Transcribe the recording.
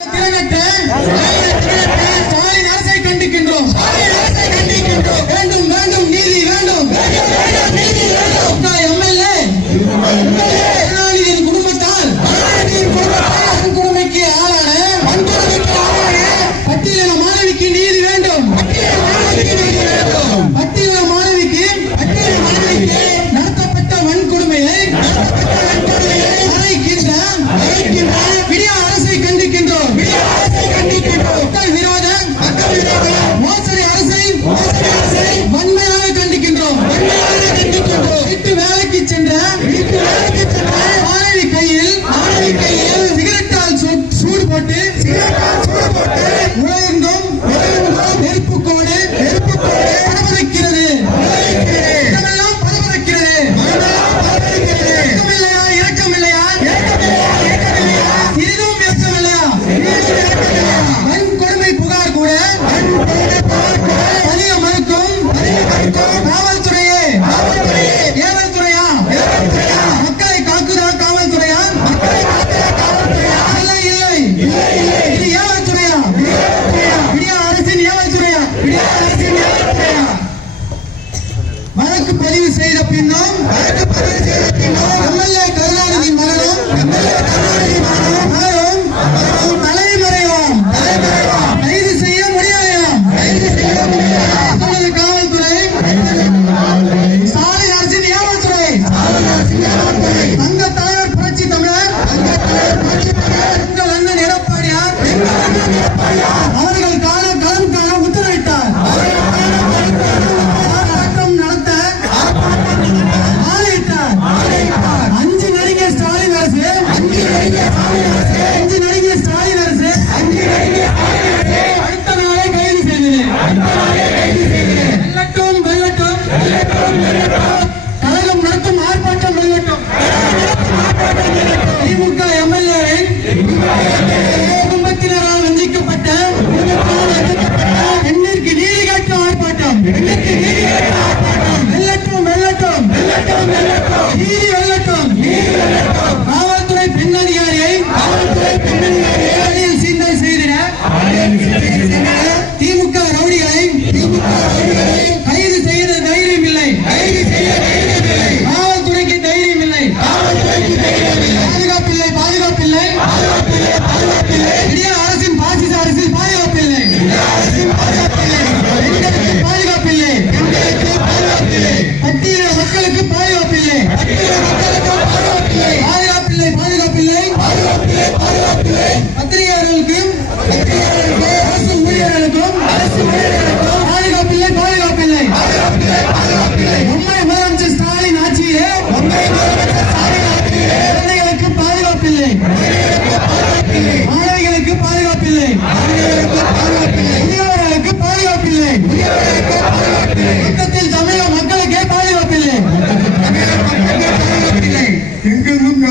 顶你顶